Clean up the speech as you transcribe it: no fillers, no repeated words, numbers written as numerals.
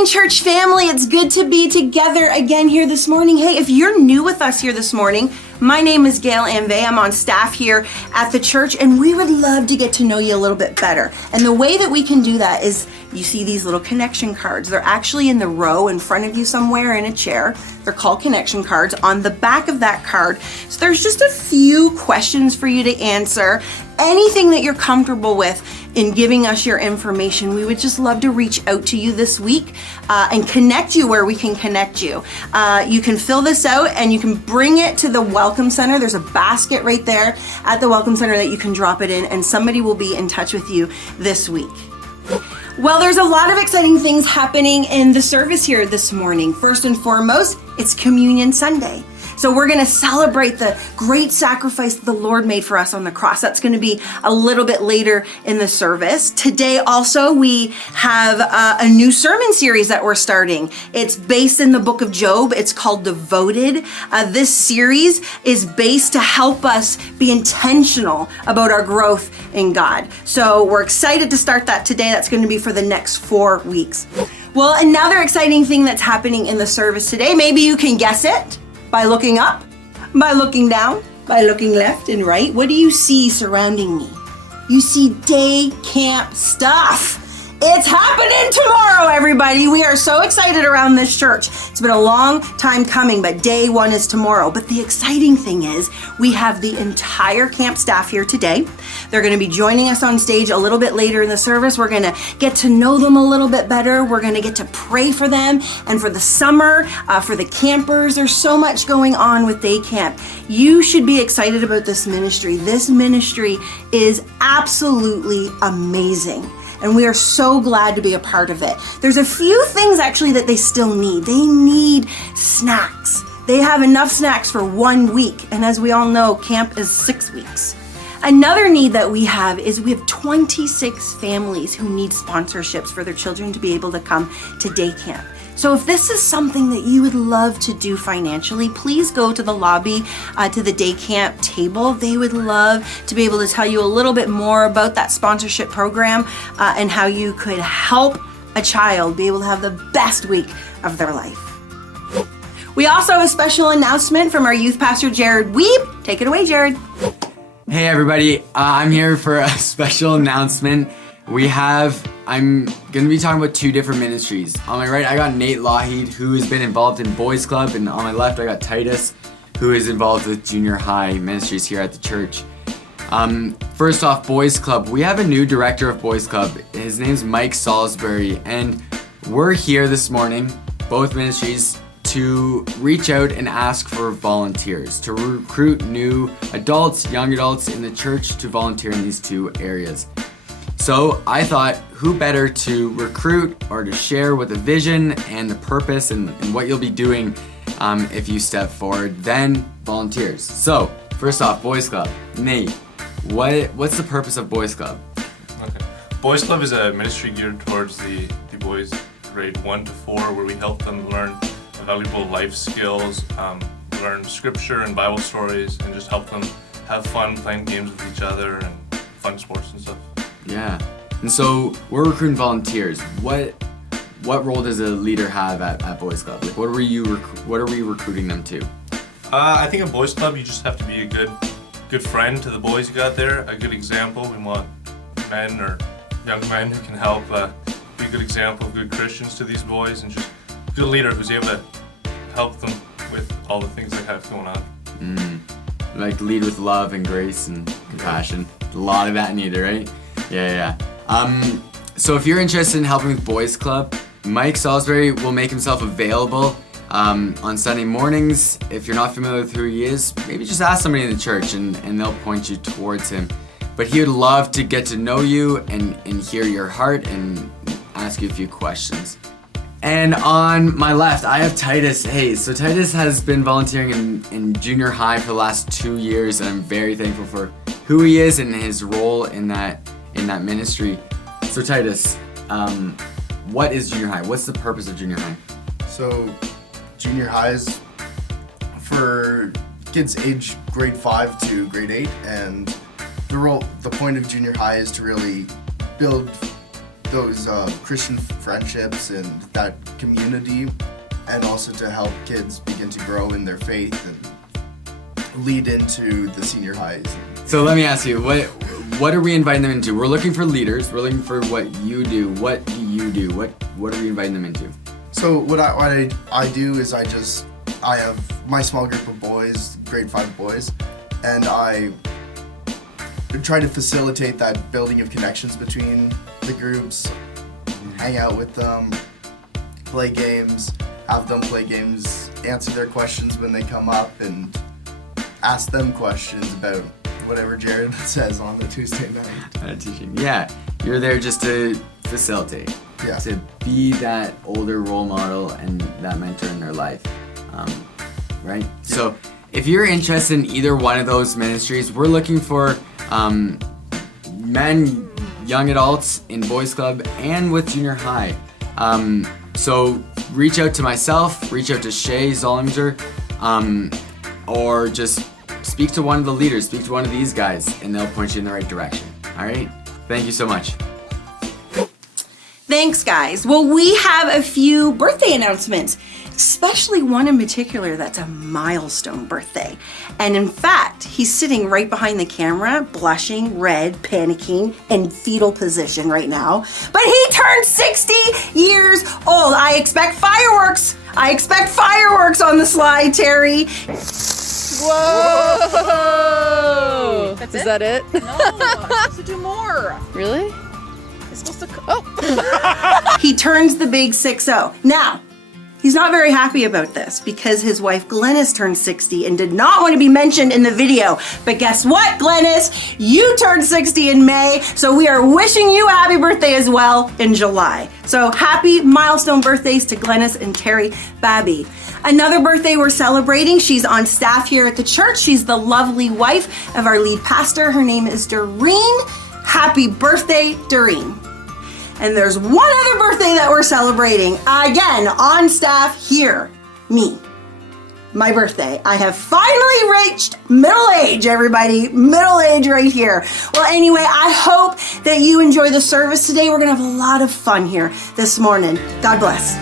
morning, church family. It's good to be together again here this morning. Hey, if you're new with us here this morning, my name is Gail and Vegh. I'm on staff here at the church, and we would love to get to know you a little bit better. And the way that we can do that is you see these little connection cards. They're actually in the row in front of you somewhere in a chair. They're called connection cards. On the back of that card, so there's just a few questions for you to answer. Anything that you're comfortable with in giving us your information, we would just love to reach out to you this week and connect you where we can connect you. You can fill this out and you can bring it to the Welcome Center. There's a basket right there at the Welcome Center that you can drop it in, and somebody will be in touch with you this week. Well, there's a lot of exciting things happening in the service here this morning. First and foremost, it's Communion Sunday. So we're going to celebrate the great sacrifice that the Lord made for us on the cross. That's going to be a little bit later in the service. Today also we have a new sermon series that we're starting. It's based in the book of Job. It's called Devoted. This series is based to help us be intentional about our growth in God. So we're excited to start that today. That's going to be for the next 4 weeks. Well, another exciting thing that's happening in the service today, maybe you can guess it. By looking up, by looking down, by looking left and right. What do you see surrounding me? You see day camp stuff. It's happening tomorrow, everybody. We are so excited around this church. It's been a long time coming, but day one is tomorrow. But the exciting thing is we have the entire camp staff here today. They're going to be joining us on stage a little bit later in the service. We're going to get to know them a little bit better. We're going to get to pray for them and for the summer, for the campers. There's so much going on with day camp. You should be excited about this ministry. This ministry is absolutely amazing. And we are so glad to be a part of it. There's a few things actually that they still need. They need snacks. They have enough snacks for 1 week. And as we all know, camp is 6 weeks. Another need that we have is we have 26 families who need sponsorships for their children to be able to come to day camp. So if this is something that you would love to do financially, please go to the lobby, to the day camp table. They would love to be able to tell you a little bit more about that sponsorship program and how you could help a child be able to have the best week of their life. We also have a special announcement from our youth pastor, Jared Weeb. Take it away, Jared. Hey everybody, I'm here for a special announcement. I'm going to be talking about 2 different ministries. On my right, I got Nate Lougheed, who has been involved in Boys Club, and on my left, I got Titus, who is involved with junior high ministries here at the church. First off, Boys Club. We have a new director of Boys Club. His name's Mike Salisbury, and we're here this morning, both ministries, to reach out and ask for volunteers, to recruit new adults, young adults in the church to volunteer in these 2 areas. So I thought, who better to recruit or to share with the vision and the purpose and what you'll be doing if you step forward than volunteers. So first off, Boys Club. Nate, what's the purpose of Boys Club? Okay. Boys Club is a ministry geared towards the boys grade 1 to 4, where we help them learn valuable life skills, learn scripture and Bible stories, and just help them have fun playing games with each other and fun sports and stuff. Yeah, and so we're recruiting volunteers. What role does a leader have at Boys Club? Like, what are we recruiting them to? I think at Boys Club you just have to be a good friend to the boys you got there, a good example. We want men or young men who can help be a good example of good Christians to these boys, and just a good leader who's able to help them with all the things they have going on. Like lead with love and grace and compassion. A lot of that needed, right? Yeah. So if you're interested in helping with Boys Club, Mike Salisbury will make himself available on Sunday mornings. If you're not familiar with who he is, maybe just ask somebody in the church and they'll point you towards him. But he would love to get to know you and hear your heart and ask you a few questions. And on my left, I have Titus. Hey, so Titus has been volunteering in junior high for the last 2 years, and I'm very thankful for who he is and his role in that ministry. So Titus, what is junior high? What's the purpose of junior high? So junior high is for kids age grade 5 to grade 8, and the point of junior high is to really build those Christian friendships and that community, and also to help kids begin to grow in their faith and lead into the senior highs. So let me ask you, what are we inviting them into? We're looking for leaders. We're looking for what you do. What do you do? What are we inviting them into? So what I do is I have my small group of boys, grade 5 boys, and I try to facilitate that building of connections between the groups, hang out with them, play games, have them play games, answer their questions when they come up, and ask them questions about whatever Jared says on the Tuesday night. Teaching. Yeah, you're there just to facilitate. Yeah. To be that older role model and that mentor in their life. Right? Yeah. So if you're interested in either one of those ministries, we're looking for men, young adults in boys club and with junior high. So reach out to myself, reach out to Shay Zollinger, or just speak to one of the leaders, speak to one of these guys, and they'll point you in the right direction. All right? Thank you so much. Thanks, guys. Well, we have a few birthday announcements, especially one in particular that's a milestone birthday. And in fact, he's sitting right behind the camera, blushing, red, panicking, in fetal position right now. But he turned 60 years old. I expect fireworks. I expect fireworks on the slide, Terry. Whoa! Is that it? No, I'm supposed to do more. Really? It's supposed to. He turns the big 6-0. Now, he's not very happy about this because his wife Glynis turned 60 and did not want to be mentioned in the video. But guess what, Glynis? You turned 60 in May, so we are wishing you a happy birthday as well in July. So happy milestone birthdays to Glynis and Terry Babbey. Another birthday we're celebrating. She's on staff here at the church. She's the lovely wife of our lead pastor. Her name is Dureen. Happy birthday, Dureen. And there's one other birthday that we're celebrating. Again, on staff here. Me. My birthday. I have finally reached middle age, everybody. Middle age right here. Well, anyway, I hope that you enjoy the service today. We're going to have a lot of fun here this morning. God bless.